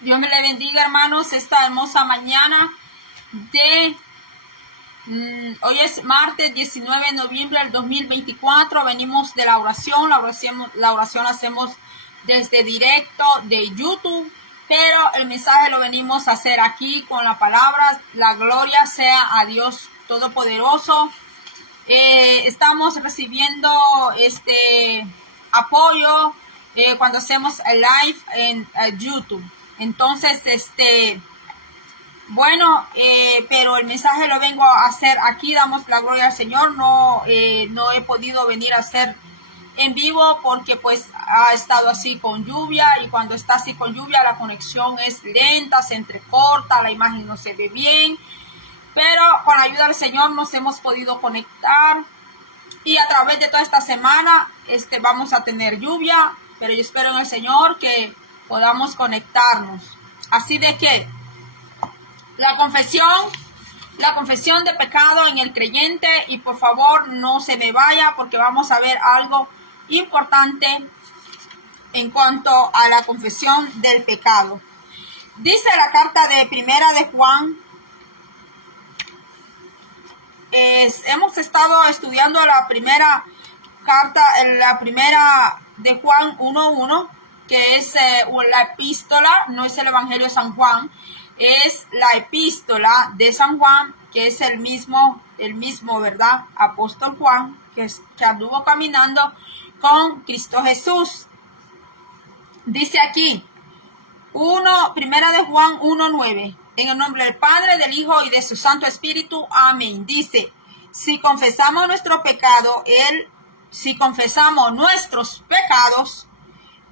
Dios me le bendiga, hermanos, esta hermosa mañana de... hoy es martes 19 de noviembre del 2024. Venimos de la oración. La oración hacemos desde directo de YouTube, pero el mensaje lo venimos a hacer aquí con la palabra. La gloria sea a Dios Todopoderoso. Estamos recibiendo apoyo cuando hacemos el live en YouTube. Entonces, pero el mensaje lo vengo a hacer aquí. Damos la gloria al Señor. No he podido venir a hacer en vivo porque pues ha estado así con lluvia, y cuando está así con lluvia la conexión es lenta, se entrecorta, la imagen no se ve bien, pero con la ayuda del Señor nos hemos podido conectar, y a través de toda esta semana vamos a tener lluvia, pero yo espero en el Señor que podamos conectarnos. Así de que la confesión de pecado en el creyente, y por favor no se me vaya porque vamos a ver algo importante en cuanto a la confesión del pecado. Dice la carta de Primera de Juan. Hemos estado estudiando la primera carta, la primera de Juan 1:1, que es la epístola, no es el Evangelio de San Juan, es la epístola de San Juan, que es el mismo, ¿verdad? Apóstol Juan, que anduvo caminando con Cristo Jesús. Dice aquí, Primera de Juan 1:9, en el nombre del Padre, del Hijo y de su Santo Espíritu, amén. Dice, si confesamos nuestros pecados,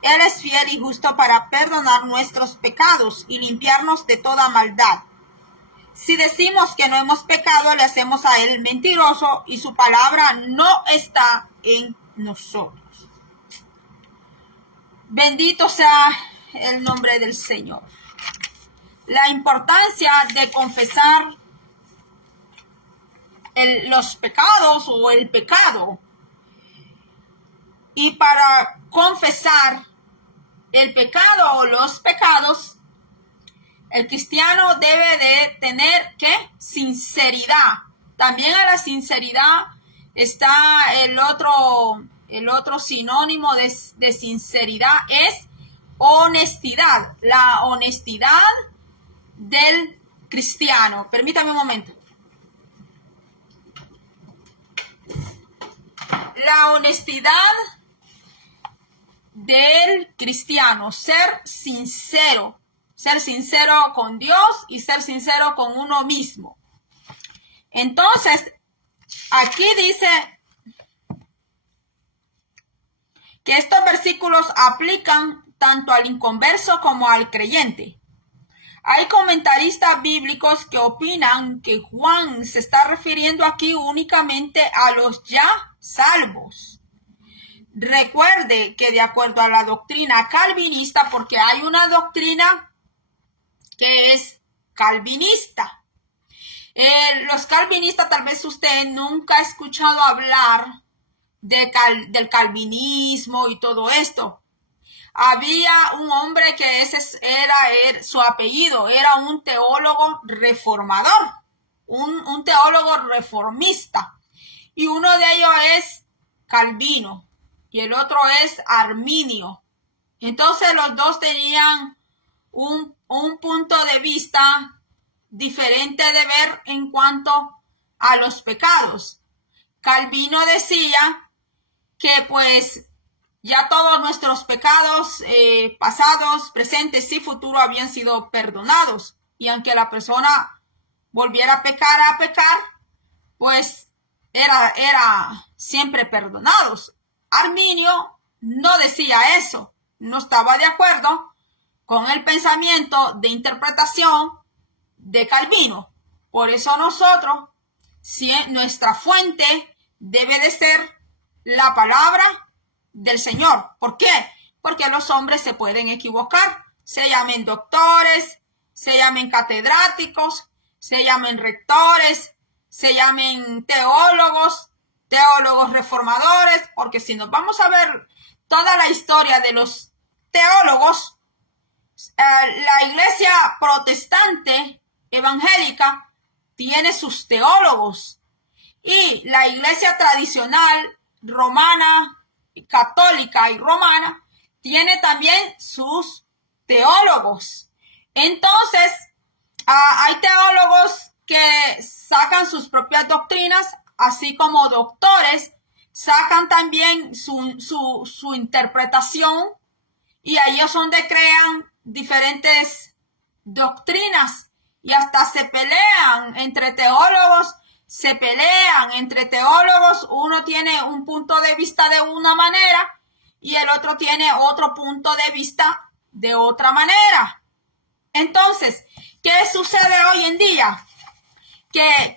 Él es fiel y justo para perdonar nuestros pecados y limpiarnos de toda maldad. Si decimos que no hemos pecado, le hacemos a Él mentiroso y su palabra no está en nosotros. Bendito sea el nombre del Señor. La importancia de confesar los pecados o el pecado. Y para confesar el pecado o los pecados, el cristiano debe de tener ¿qué? Sinceridad. También a la sinceridad está el otro sinónimo de sinceridad, es honestidad. La honestidad del cristiano. Permítame un momento. La honestidad del cristiano, ser sincero con Dios y ser sincero con uno mismo. Entonces, aquí dice que estos versículos aplican tanto al inconverso como al creyente. Hay comentaristas bíblicos que opinan que Juan se está refiriendo aquí únicamente a los ya salvos. Recuerde que de acuerdo a la doctrina calvinista, porque hay una doctrina que es calvinista. Los calvinistas, tal vez usted nunca ha escuchado hablar del calvinismo y todo esto. Había un hombre que su apellido era un teólogo reformador, un teólogo reformista, y uno de ellos es Calvino y el otro es Arminio. Entonces los dos tenían un punto de vista diferente de ver en cuanto a los pecados. Calvino decía que pues ya todos nuestros pecados pasados, presentes y futuros habían sido perdonados, y aunque la persona volviera a pecar, pues era siempre perdonados. Arminio no decía eso, no estaba de acuerdo con el pensamiento de interpretación de Calvino. Por eso nosotros, nuestra fuente debe de ser la palabra del Señor. ¿Por qué? Porque los hombres se pueden equivocar, se llamen doctores, se llamen catedráticos, se llamen rectores, se llamen teólogos reformadores, porque si nos vamos a ver toda la historia de los teólogos, La iglesia protestante evangélica tiene sus teólogos y la iglesia tradicional romana, católica y romana tiene también sus teólogos. Entonces, hay teólogos que sacan sus propias doctrinas, así como doctores sacan también su interpretación, y ahí es donde crean diferentes doctrinas y hasta se pelean entre teólogos, uno tiene un punto de vista de una manera y el otro tiene otro punto de vista de otra manera. Entonces, ¿qué sucede hoy en día? Que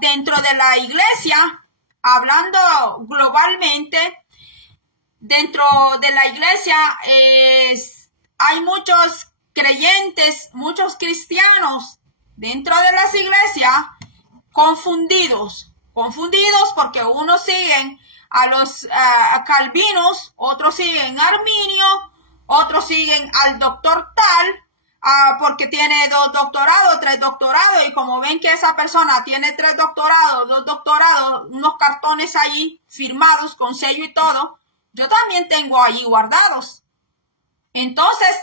dentro de la iglesia, hablando globalmente, dentro de la iglesia hay muchos creyentes, muchos cristianos dentro de las iglesias confundidos porque unos siguen a los calvinos, otros siguen a Arminio, otros siguen al doctor tal, porque tiene 2 doctorados, 3 doctorados, y como ven que esa persona tiene 3 doctorados, 2 doctorados, unos cartones allí firmados con sello y todo, yo también tengo allí guardados. Entonces,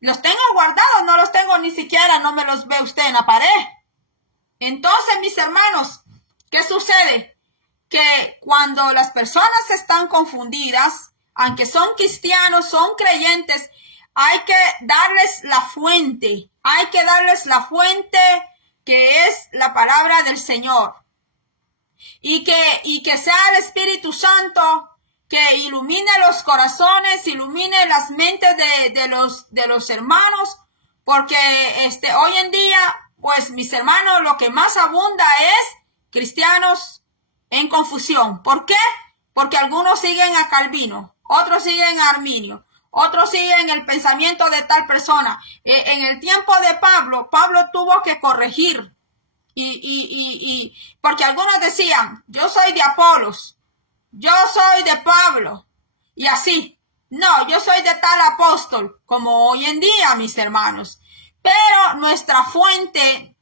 los tengo guardados, no los tengo ni siquiera, no me los ve usted en la pared. Entonces, mis hermanos, ¿qué sucede? Que cuando las personas están confundidas, aunque son cristianos, son creyentes, hay que darles la fuente. Hay que darles la fuente que es la palabra del Señor. Y que sea el Espíritu Santo que ilumine los corazones, ilumine las mentes de los hermanos, porque hoy en día, pues mis hermanos, lo que más abunda es cristianos en confusión. ¿Por qué? Porque algunos siguen a Calvino, otros siguen a Arminio, otros siguen el pensamiento de tal persona. En el tiempo de Pablo tuvo que corregir, porque algunos decían, yo soy de Apolos, yo soy de Pablo, y así. No, yo soy de tal apóstol, como hoy en día, mis hermanos. Pero nuestra fuente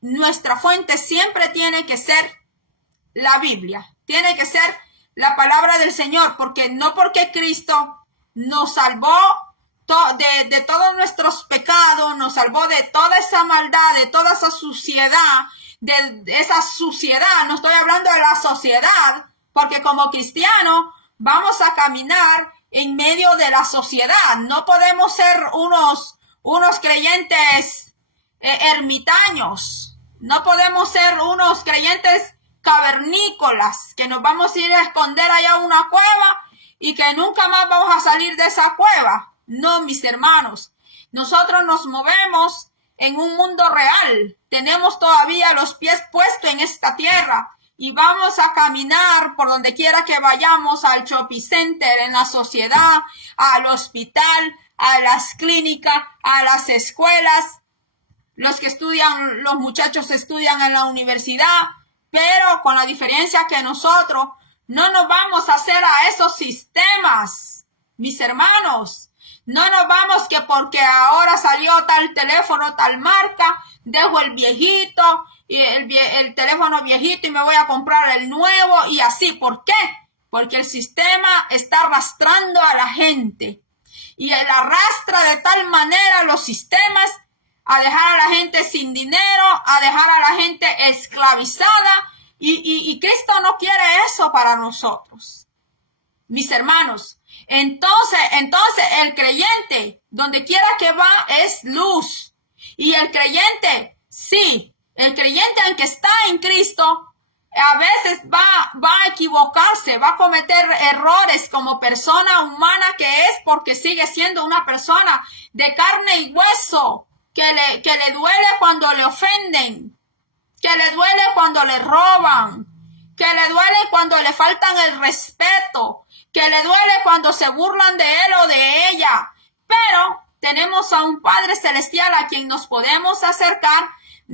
siempre tiene que ser la Biblia, tiene que ser la palabra del Señor, porque Cristo nos salvó de todos nuestros pecados, nos salvó de toda esa maldad, de toda esa suciedad, no estoy hablando de la sociedad, porque como cristianos vamos a caminar en medio de la sociedad. No podemos ser unos creyentes ermitaños. No podemos ser unos creyentes cavernícolas, que nos vamos a ir a esconder allá a una cueva y que nunca más vamos a salir de esa cueva. No, mis hermanos. Nosotros nos movemos en un mundo real. Tenemos todavía los pies puestos en esta tierra. Y vamos a caminar por donde quiera que vayamos, al shopping center, en la sociedad, al hospital, a las clínicas, a las escuelas. Los muchachos estudian en la universidad, pero con la diferencia que nosotros no nos vamos a hacer a esos sistemas, mis hermanos. No nos vamos que porque ahora salió tal teléfono, tal marca, dejo el viejito y el teléfono viejito y me voy a comprar el nuevo y así. ¿Por qué? Porque el sistema está arrastrando a la gente y él arrastra de tal manera los sistemas a dejar a la gente sin dinero, a dejar a la gente esclavizada y Cristo no quiere eso para nosotros, mis hermanos. Entonces el creyente, donde quiera que va, es luz. Y el creyente, sí, el creyente aunque está en Cristo, a veces va a equivocarse, va a cometer errores como persona humana que es, porque sigue siendo una persona de carne y hueso, que le duele cuando le ofenden, que le duele cuando le roban, que le duele cuando le faltan el respeto, que le duele cuando se burlan de él o de ella. Pero tenemos a un Padre Celestial a quien nos podemos acercar,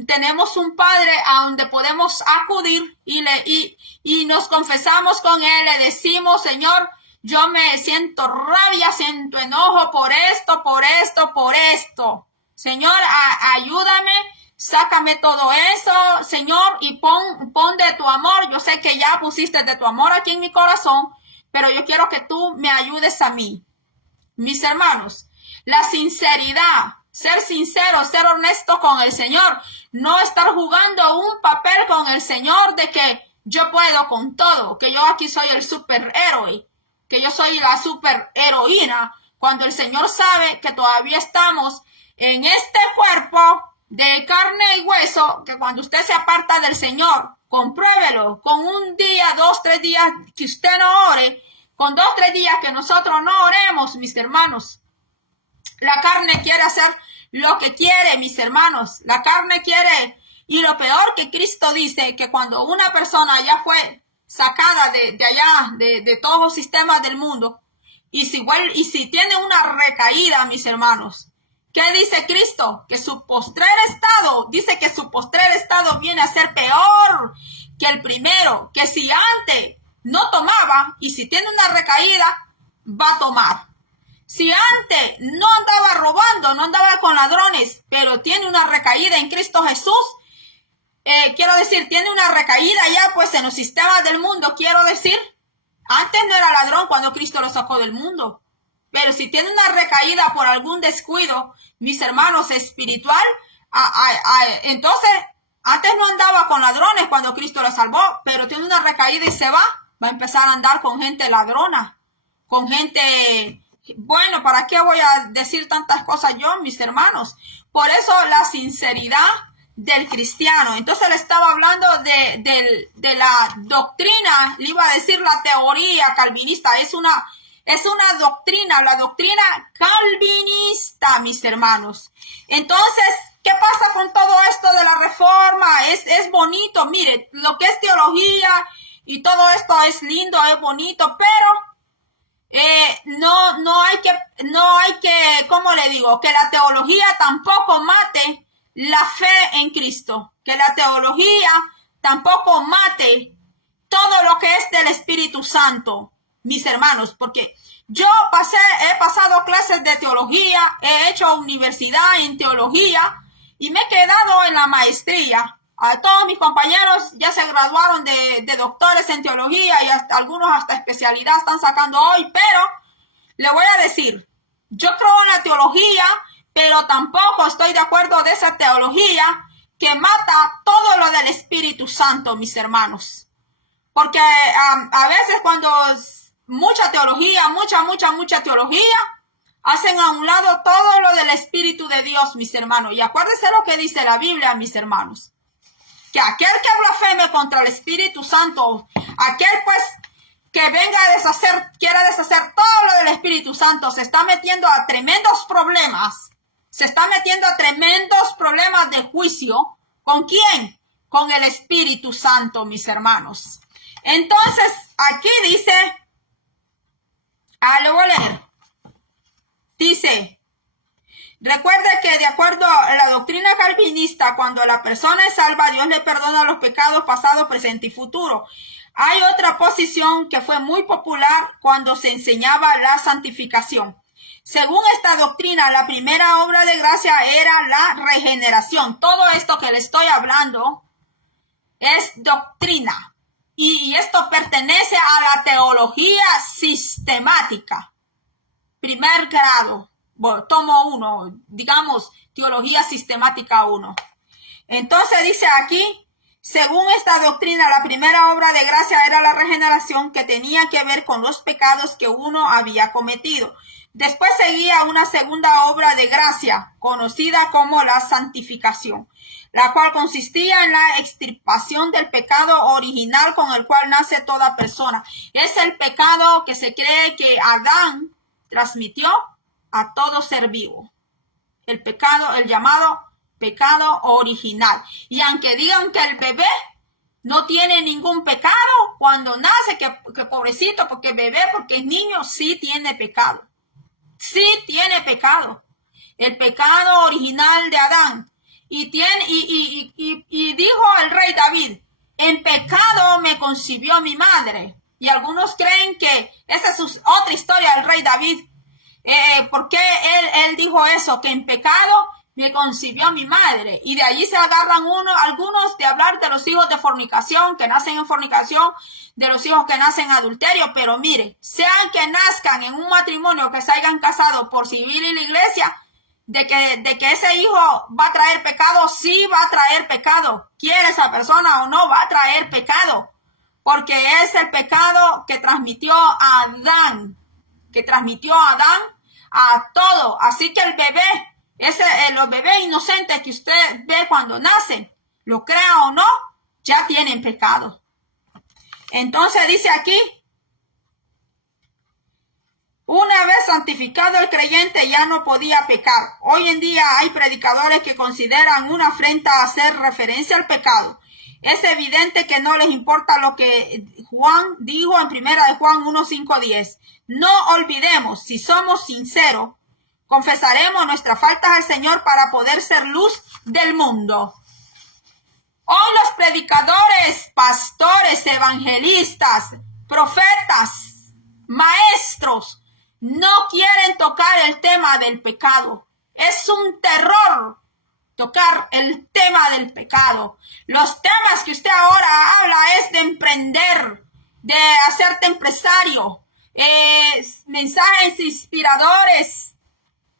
tenemos un Padre a donde podemos acudir y nos confesamos con él, le decimos, Señor, yo me siento rabia, siento enojo por esto, por esto, por esto. Señor, ayúdame, sácame todo eso, Señor, y pon de tu amor. Yo sé que ya pusiste de tu amor aquí en mi corazón, pero yo quiero que tú me ayudes a mí. Mis hermanos, la sinceridad, ser sincero, ser honesto con el Señor, no estar jugando un papel con el Señor de que yo puedo con todo, que yo aquí soy el superhéroe, que yo soy la superheroína, cuando el Señor sabe que todavía estamos en este cuerpo de carne y hueso, que cuando usted se aparta del Señor, compruébelo, con un día, 2, 3 días que usted no ore, con 2, 3 días que nosotros no oremos, mis hermanos. La carne quiere hacer lo que quiere, mis hermanos. La carne quiere, y lo peor que Cristo dice, que cuando una persona ya fue sacada de allá, de todos los sistemas del mundo, y si tiene una recaída, mis hermanos, ¿qué dice Cristo? Que su postrer estado, dice que su postrer estado viene a ser peor que el primero, que si antes no tomaba, y si tiene una recaída, va a tomar. Si antes no andaba robando, no andaba con ladrones, pero tiene una recaída en Cristo Jesús, quiero decir, tiene una recaída ya pues en los sistemas del mundo, quiero decir, antes no era ladrón cuando Cristo lo sacó del mundo, pero si tiene una recaída por algún descuido, mis hermanos, espiritual, entonces antes no andaba con ladrones cuando Cristo lo salvó, pero tiene una recaída y se va a empezar a andar con gente ladrona, con gente... Bueno, ¿para qué voy a decir tantas cosas yo, mis hermanos? Por eso la sinceridad del cristiano. Entonces le estaba hablando de la doctrina, le iba a decir la teoría calvinista, es una doctrina, la doctrina calvinista, mis hermanos. Entonces, ¿qué pasa con todo esto de la reforma? Es bonito, mire, lo que es teología y todo esto es lindo, es bonito, pero no hay que, ¿cómo le digo? Que la teología tampoco mate la fe en Cristo, que la teología tampoco mate todo lo que es del Espíritu Santo, mis hermanos, porque yo he pasado clases de teología, he hecho universidad en teología y me he quedado en la maestría. A todos mis compañeros ya se graduaron de doctores en teología y algunos hasta especialidad están sacando hoy, pero le voy a decir, yo creo en la teología, pero tampoco estoy de acuerdo de esa teología que mata todo lo del Espíritu Santo, mis hermanos. Porque a veces cuando mucha teología, mucha teología, hacen a un lado todo lo del Espíritu de Dios, mis hermanos. Y acuérdense lo que dice la Biblia, mis hermanos. Que aquel que blasfeme contra el Espíritu Santo, aquel pues que venga a quiera deshacer todo lo del Espíritu Santo, se está metiendo a tremendos problemas. Se está metiendo a tremendos problemas de juicio. ¿Con quién? Con el Espíritu Santo, mis hermanos. Entonces, aquí dice, lo voy a leer. Dice, recuerde que de acuerdo a la doctrina calvinista, cuando la persona es salva, Dios le perdona los pecados pasado, presente y futuro. Hay otra posición que fue muy popular cuando se enseñaba la santificación. Según esta doctrina, la primera obra de gracia era la regeneración. Todo esto que le estoy hablando es doctrina. Y esto pertenece a la teología sistemática. Primer grado, bueno, tomo 1, digamos, teología sistemática 1. Entonces dice aquí, según esta doctrina, la primera obra de gracia era la regeneración, que tenía que ver con los pecados que uno había cometido. Después seguía una segunda obra de gracia, conocida como la santificación, la cual consistía en la extirpación del pecado original con el cual nace toda persona. Es el pecado que se cree que Adán transmitió a todo ser vivo. El pecado, el llamado pecado original. Y aunque digan que el bebé no tiene ningún pecado, cuando nace, que pobrecito, porque bebé, porque es niño, sí tiene pecado. Sí tiene pecado. El pecado original de Adán. Y dijo el rey David, en pecado me concibió mi madre. Y algunos creen que esa es otra historia del rey David. ¿Por qué él dijo eso? Que en pecado me concibió mi madre. Y de allí se agarran algunos de hablar de los hijos de fornicación, que nacen en fornicación, de los hijos que nacen en adulterio. Pero mire, sean que nazcan en un matrimonio, que se hayan casado por civil en la iglesia, de que ese hijo va a traer pecado, sí va a traer pecado. Quiere esa persona o no, va a traer pecado. Porque es el pecado que transmitió a Adán. A todo. Así que el bebé, los bebés inocentes que usted ve cuando nacen, lo crea o no, ya tienen pecado. Entonces dice aquí, una vez santificado el creyente ya no podía pecar. Hoy en día hay predicadores que consideran una afrenta hacer referencia al pecado. Es evidente que no les importa lo que Juan dijo en 1 Juan 1:5-10. No olvidemos, si somos sinceros, confesaremos nuestras faltas al Señor para poder ser luz del mundo. Hoy los predicadores, pastores, evangelistas, profetas, maestros, no quieren tocar el tema del pecado. Es un terror tocar el tema del pecado. Los temas que usted ahora habla es de emprender, de hacerte empresario, mensajes inspiradores,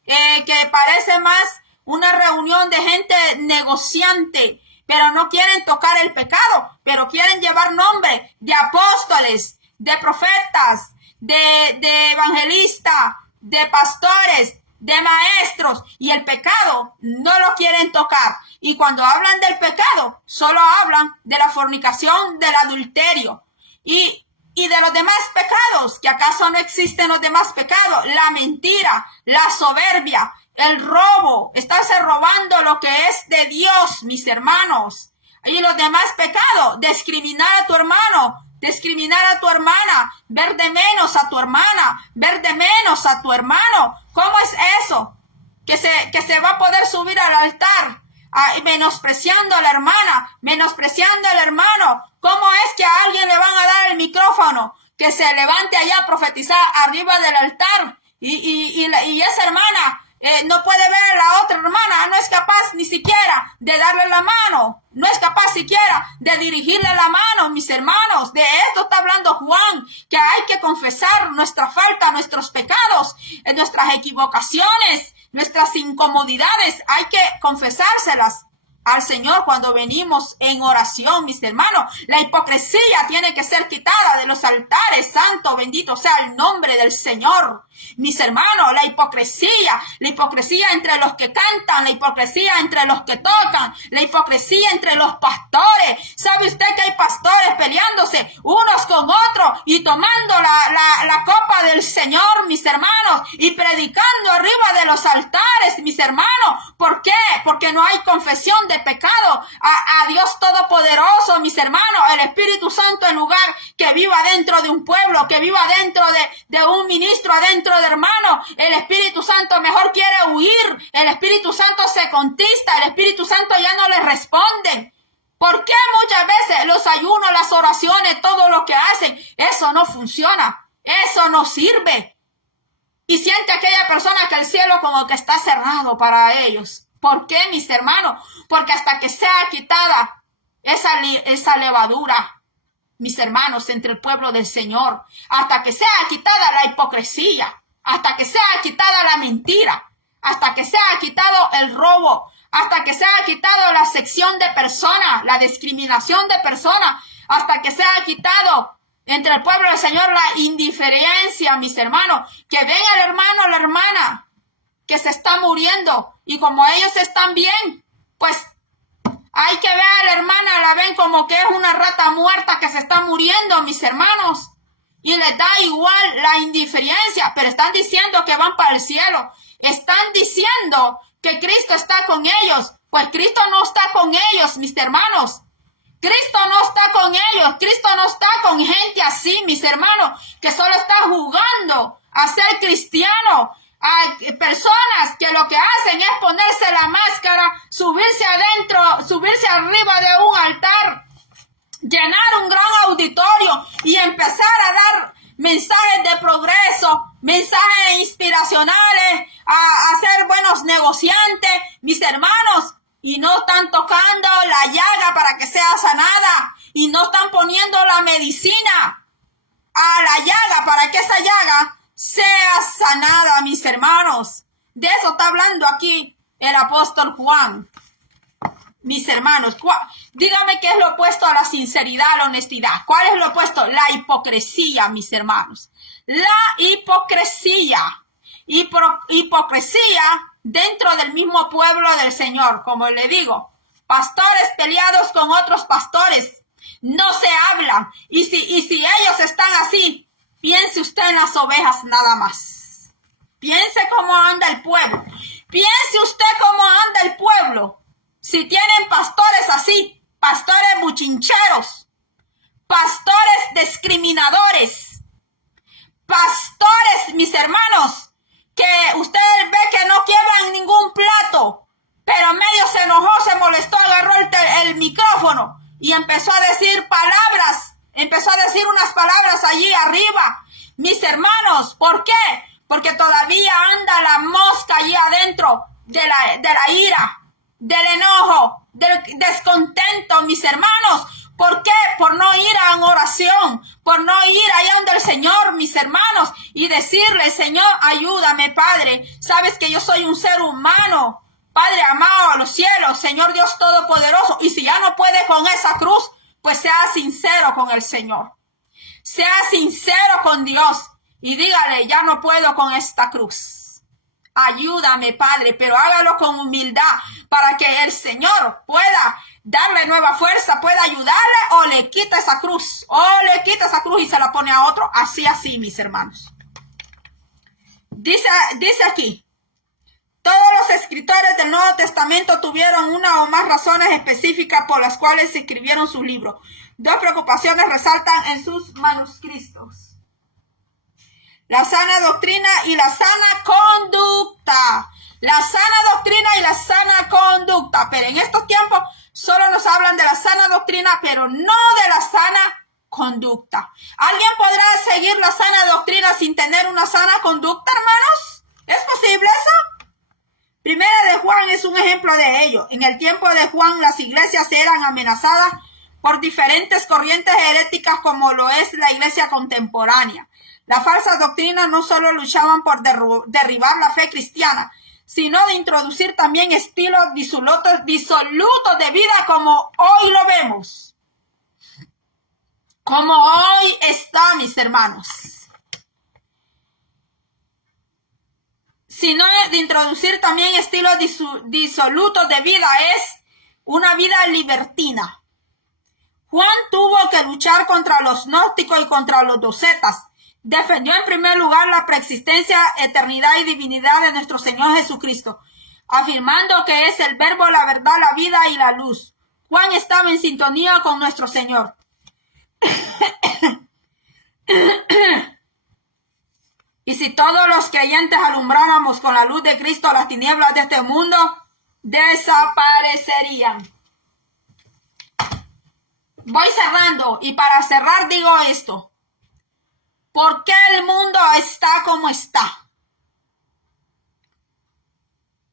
que parece más una reunión de gente negociante, pero no quieren tocar el pecado, pero quieren llevar nombre de apóstoles, de profetas, de evangelistas, de pastores, de maestros, y el pecado no lo quieren tocar. Y cuando hablan del pecado, solo hablan de la fornicación, del adulterio y de los demás pecados. ¿Que acaso no existen los demás pecados? La mentira, la soberbia, el robo, estarse robando lo que es de Dios, mis hermanos. Y los demás pecados, discriminar a tu hermano, discriminar a tu hermana, ver de menos a tu hermana, ver de menos a tu hermano. ¿Cómo es eso? Que se va a poder subir al altar menospreciando a la hermana, menospreciando al hermano. ¿Cómo es que a alguien le van a dar el micrófono que se levante allá a profetizar arriba del altar y esa hermana no puede ver a la otra hermana, no es capaz ni siquiera de darle la mano, no es capaz siquiera de dirigirle la mano, mis hermanos? De esto está hablando Juan, que hay que confesar nuestra falta, nuestros pecados, nuestras equivocaciones, nuestras incomodidades, hay que confesárselas al Señor cuando venimos en oración, mis hermanos. La hipocresía tiene que ser quitada de los altares. Santo, bendito sea el nombre del Señor. Mis hermanos, la hipocresía entre los que cantan, la hipocresía entre los que tocan, la hipocresía entre los pastores. ¿Sabe usted que hay pastores peleándose unos con otros y tomando la copa del Señor, mis hermanos, y predicando arriba de los altares, mis hermanos? ¿Por qué? Porque no hay confesión de pecado a Dios Todopoderoso, mis hermanos. El Espíritu Santo, en lugar que viva dentro de un pueblo, que viva dentro de un ministro, dentro de hermano, el Espíritu Santo mejor quiere huir. El Espíritu Santo se contista, el Espíritu Santo ya no le responde. ¿Por qué muchas veces los ayunos, las oraciones, todo lo que hacen, eso no funciona? Eso no sirve. Y siente aquella persona que el cielo como que está cerrado para ellos. ¿Por qué, mis hermanos? Porque hasta que sea quitada esa levadura, mis hermanos, entre el pueblo del Señor, hasta que sea quitada la hipocresía, hasta que sea quitada la mentira, hasta que sea quitado el robo, hasta que sea quitado la sección de personas, la discriminación de personas, hasta que sea quitado entre el pueblo del Señor la indiferencia, mis hermanos, que ven al hermano o la hermana que se está muriendo y como ellos están bien, pues hay que ver a la hermana, la ven como que es una rata muerta que se está muriendo, mis hermanos, y les da igual la indiferencia, pero están diciendo que van para el cielo, están diciendo que Cristo está con ellos, pues Cristo no está con ellos, mis hermanos. Cristo no está con ellos, Cristo no está con gente así, mis hermanos, que solo está jugando a ser cristiano. Hay personas que lo que hacen es ponerse la máscara, subirse adentro, subirse arriba de un altar llenar un gran auditorio y empezar a dar mensajes de progreso, mensajes inspiracionales, a ser buenos negociantes, mis hermanos, y no están tocando la llaga para que sea sanada, y no están poniendo la medicina a la llaga para que esa llaga sea sanada, mis hermanos. De eso está hablando aquí el apóstol Juan. Mis hermanos, dígame qué es lo opuesto a la sinceridad, a la honestidad. ¿Cuál es lo opuesto? La hipocresía, mis hermanos. La hipocresía. Hipocresía dentro del mismo pueblo del Señor. Como le digo, pastores peleados con otros pastores. No se hablan. Y si ellos están así, piense usted en las ovejas nada más. Piense cómo anda el pueblo. Piense usted cómo anda el pueblo. Si tienen pastores así, pastores buchincheros, pastores discriminadores, pastores, mis hermanos, que usted ve que no quiebran ningún plato, pero medio se enojó, se molestó, agarró el micrófono y empezó a decir palabras, empezó a decir unas palabras allí arriba. Mis hermanos, ¿por qué? Porque todavía anda la mosca allí adentro de la ira, del enojo, del descontento, mis hermanos. ¿Por qué? Por no ir a una oración, por no ir allá donde el Señor, mis hermanos, y decirle, Señor, ayúdame, Padre. Sabes que yo soy un ser humano, Padre amado a los cielos, Señor Dios Todopoderoso. Y si ya no puede con esa cruz, pues sea sincero con el Señor. Sea sincero con Dios y dígale, ya no puedo con esta cruz. Ayúdame, Padre, pero hágalo con humildad para que el Señor pueda darle nueva fuerza, pueda ayudarle o le quita esa cruz, y se la pone a otro, así, mis hermanos. Dice aquí, todos los escritores del Nuevo Testamento tuvieron una o más razones específicas por las cuales se escribieron sus libros. Dos preocupaciones resaltan en sus manuscritos: la sana doctrina y la sana conducta. La sana doctrina y la sana conducta. Pero en estos tiempos solo nos hablan de la sana doctrina, pero no de la sana conducta. ¿Alguien podrá seguir la sana doctrina sin tener una sana conducta, hermanos? ¿Es posible eso? Primera de Juan es un ejemplo de ello. En el tiempo de Juan, las iglesias eran amenazadas por diferentes corrientes heréticas como lo es la iglesia contemporánea. Las falsas doctrinas no solo luchaban por derribar la fe cristiana, sino de introducir también estilos disolutos de vida como hoy lo vemos. Como hoy está, mis hermanos. Sino de introducir también estilos disolutos de vida, es una vida libertina. Juan tuvo que luchar contra los gnósticos y contra los docetas. Defendió en primer lugar la preexistencia, eternidad y divinidad de nuestro Señor Jesucristo, afirmando que es el verbo, la verdad, la vida y la luz. Juan estaba en sintonía con nuestro Señor. Y si todos los creyentes alumbráramos con la luz de Cristo, las tinieblas de este mundo desaparecerían. Voy cerrando y para cerrar digo esto. ¿Por qué el mundo está como está?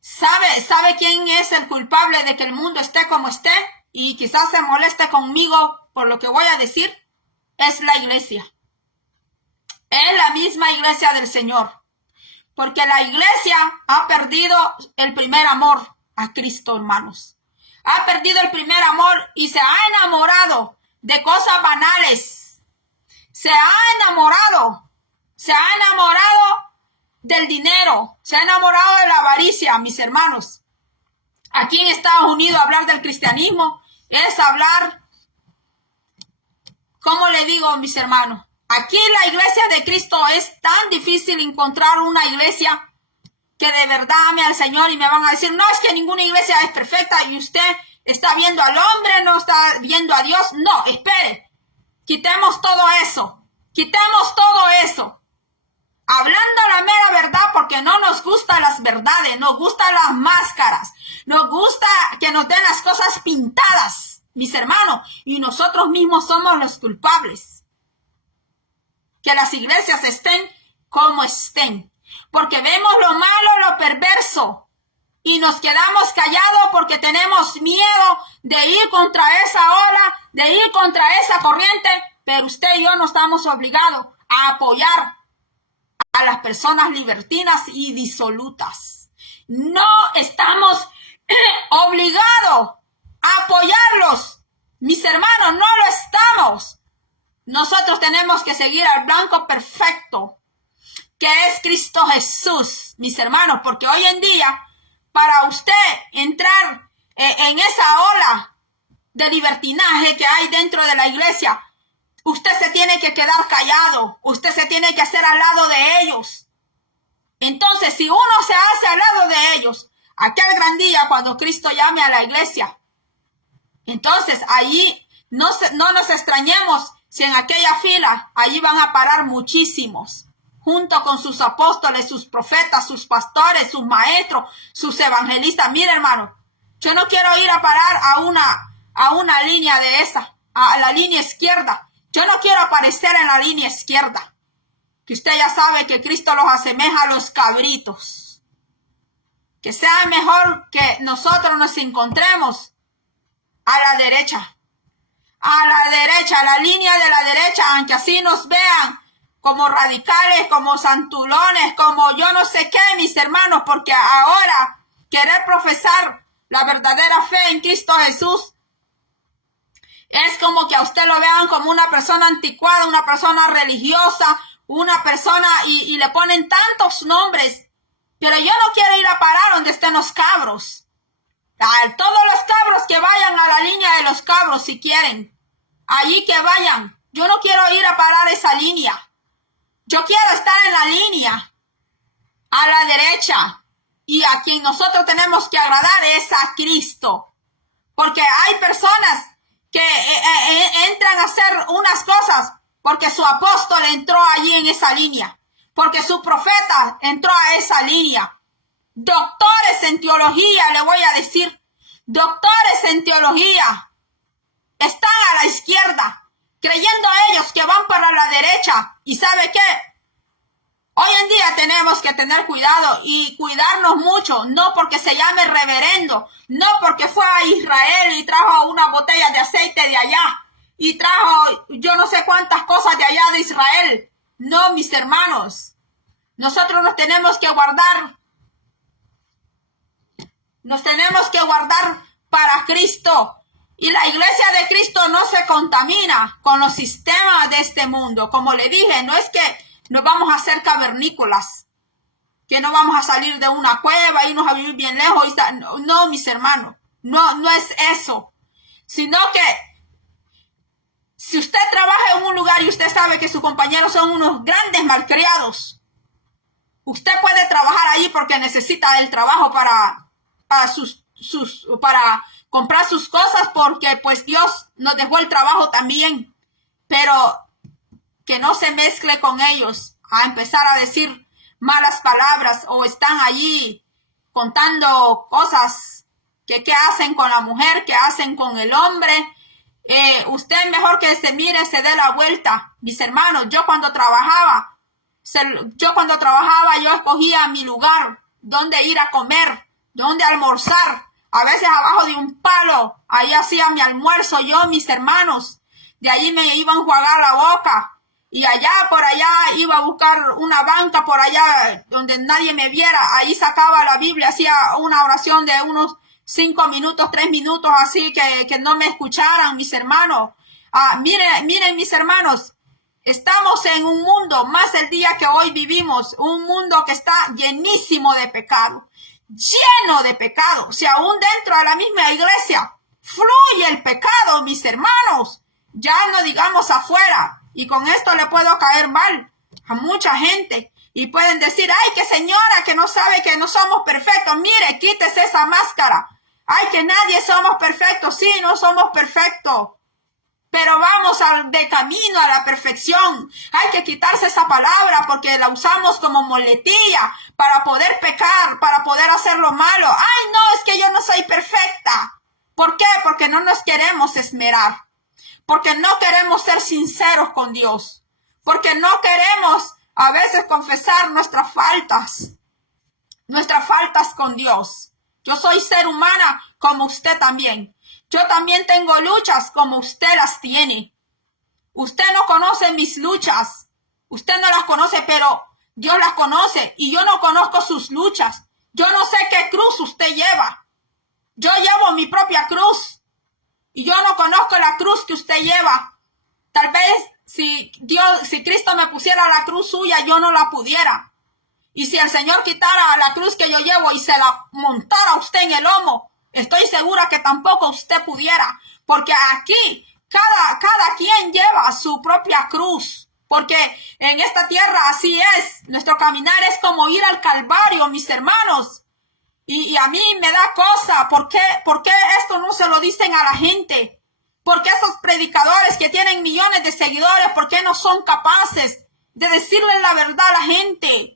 ¿Sabe quién es el culpable de que el mundo esté como esté? Y quizás se moleste conmigo por lo que voy a decir. Es la iglesia. Es la misma iglesia del Señor. Porque la iglesia ha perdido el primer amor a Cristo, hermanos. Ha perdido el primer amor y se ha enamorado de cosas banales. Se ha enamorado del dinero, se ha enamorado de la avaricia, mis hermanos. Aquí en Estados Unidos hablar del cristianismo es hablar, ¿cómo le digo, mis hermanos? Aquí la iglesia de Cristo es tan difícil encontrar una iglesia que de verdad ame al Señor, y me van a decir, no, es que ninguna iglesia es perfecta y usted está viendo al hombre, no está viendo a Dios. No, espere. Quitemos todo eso. Quitemos todo eso. Hablando la mera verdad, porque no nos gustan las verdades, nos gustan las máscaras, nos gusta que nos den las cosas pintadas. mis hermanos, y nosotros mismos somos los culpables. Que las iglesias estén como estén, porque vemos lo malo, lo perverso, y nos quedamos callados porque tenemos miedo de ir contra esa ola, de ir contra esa corriente, pero usted y yo no estamos obligados a apoyar a las personas libertinas y disolutas. No estamos obligados a apoyarlos, mis hermanos, no lo estamos. Nosotros tenemos que seguir al blanco perfecto, que es Cristo Jesús, mis hermanos, porque hoy en día, para usted entrar en esa ola de libertinaje que hay dentro de la iglesia, usted se tiene que quedar callado, usted se tiene que hacer al lado de ellos. Entonces, si uno se hace al lado de ellos, aquel gran día cuando Cristo llame a la iglesia, entonces allí no nos extrañemos si en aquella fila, allí van a parar muchísimos, junto con sus apóstoles, sus profetas, sus pastores, sus maestros, sus evangelistas. Mire, hermano, yo no quiero ir a parar a una línea de esa, a la línea izquierda. Yo no quiero aparecer en la línea izquierda, que usted ya sabe que Cristo los asemeja a los cabritos. Que sea mejor que nosotros nos encontremos a la derecha, a la línea de la derecha, aunque así nos vean como radicales, como santulones, como yo no sé qué, mis hermanos, porque ahora querer profesar la verdadera fe en Cristo Jesús es como que a usted lo vean como una persona anticuada, una persona religiosa, una persona y le ponen tantos nombres. Pero yo no quiero ir a parar donde estén los cabros. Todos los cabros que vayan a la línea de los cabros si quieren. Allí que vayan. Yo no quiero ir a parar esa línea. Yo quiero estar en la línea a la derecha. Y a quien nosotros tenemos que agradar es a Cristo. Porque hay personas que entran a hacer unas cosas porque su apóstol entró allí en esa línea, porque su profeta entró a esa línea. Doctores en teología, le voy a decir, doctores en teología están a la izquierda, creyendo ellos que van para la derecha. ¿Y sabe qué? Hoy en día tenemos que tener cuidado y cuidarnos mucho, no porque se llame reverendo, no porque fue a Israel y trajo una botella de aceite de allá y trajo yo no sé cuántas cosas de allá de Israel. No, mis hermanos, nosotros nos tenemos que guardar para Cristo. Y la iglesia de Cristo no se contamina con los sistemas de este mundo. Como le dije, no es que nos vamos a hacer cavernícolas, que no vamos a salir de una cueva y irnos a vivir bien lejos. No, mis hermanos, no es eso. Sino que si usted trabaja en un lugar y usted sabe que sus compañeros son unos grandes malcriados, usted puede trabajar allí porque necesita el trabajo para comprar sus cosas, porque pues Dios nos dejó el trabajo también, pero que no se mezcle con ellos a empezar a decir malas palabras o están allí contando cosas que hacen con la mujer, que hacen con el hombre. Usted mejor que se mire, se dé la vuelta. Mis hermanos, yo cuando trabajaba, yo escogía mi lugar, donde ir a comer, donde almorzar. A veces abajo de un palo, ahí hacía mi almuerzo yo, mis hermanos. De allí me iba a enjuagar la boca. Y por allá, iba a buscar una banca por allá donde nadie me viera. Ahí sacaba la Biblia, hacía una oración de unos 5 minutos, 3 minutos, así que no me escucharan, mis hermanos. Miren, mis hermanos, estamos en un mundo, más el día que hoy vivimos, un mundo que está llenísimo de pecado. Lleno de pecado. Si aún dentro de la misma iglesia fluye el pecado, mis hermanos, ya no digamos afuera. Y con esto le puedo caer mal a mucha gente. Y pueden decir, ay, que señora que no sabe que no somos perfectos. Mire, quítese esa máscara. Ay, que nadie somos perfectos. Sí, no somos perfectos. Pero vamos de camino a la perfección. Hay que quitarse esa palabra porque la usamos como muletilla para poder pecar, para poder hacer lo malo. Ay, no, es que yo no soy perfecta. ¿Por qué? Porque porque no nos queremos esmerar, porque no queremos ser sinceros con Dios, porque no queremos a veces confesar nuestras faltas con Dios. Yo soy ser humana como usted también. Yo también tengo luchas como usted las tiene. Usted no conoce mis luchas. Usted no las conoce, pero Dios las conoce y yo no conozco sus luchas. Yo no sé qué cruz usted lleva. Yo llevo mi propia cruz y yo no conozco la cruz que usted lleva. Tal vez si Cristo me pusiera la cruz suya, yo no la pudiera. Y si el Señor quitara la cruz que yo llevo y se la montara a usted en el lomo, estoy segura que tampoco usted pudiera. Porque aquí cada quien lleva su propia cruz. Porque en esta tierra así es. Nuestro caminar es como ir al Calvario, mis hermanos. Y a mí me da cosa. ¿Por qué esto no se lo dicen a la gente? ¿Por qué esos predicadores que tienen millones de seguidores, por qué no son capaces de decirle la verdad a la gente?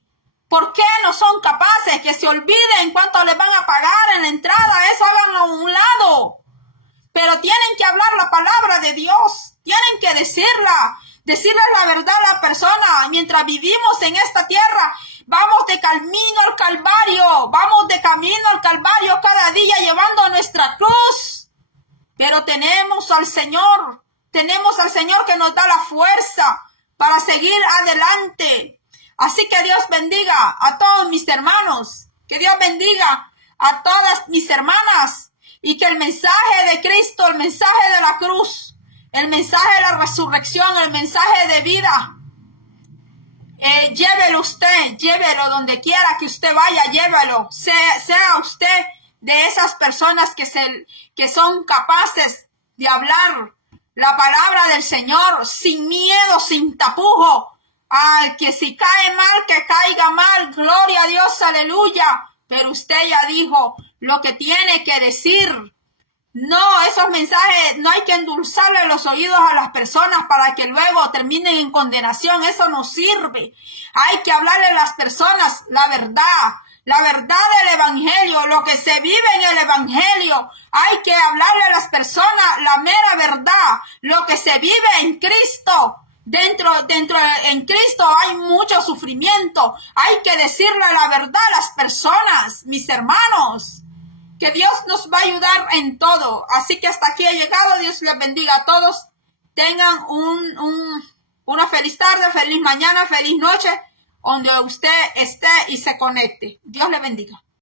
¿Por qué no son capaces que se olviden cuánto les van a pagar en la entrada? Eso háganlo a un lado. Pero tienen que hablar la palabra de Dios. Tienen que decirle la verdad a la persona. Mientras vivimos en esta tierra, vamos de camino al Calvario. Vamos de camino al Calvario cada día llevando nuestra cruz. Pero tenemos al Señor que nos da la fuerza para seguir adelante. Así que Dios bendiga a todos mis hermanos, que Dios bendiga a todas mis hermanas y que el mensaje de Cristo, el mensaje de la cruz, el mensaje de la resurrección, el mensaje de vida, llévelo usted, llévelo donde quiera que usted vaya, llévelo, sea usted de esas personas que son capaces de hablar la palabra del Señor sin miedo, sin tapujo. Que si cae mal, que caiga mal, gloria a Dios, aleluya. Pero usted ya dijo lo que tiene que decir. No, esos mensajes no hay que endulzarle los oídos a las personas para que luego terminen en condenación. Eso no sirve. Hay que hablarle a las personas la verdad del evangelio, lo que se vive en el evangelio. Hay que hablarle a las personas la mera verdad, lo que se vive en Cristo. En Cristo hay mucho sufrimiento. Hay que decirle la verdad a las personas, mis hermanos, que Dios nos va a ayudar en todo. Así que hasta aquí he llegado. Dios les bendiga a todos. Tengan una feliz tarde, feliz mañana, feliz noche, donde usted esté y se conecte. Dios les bendiga.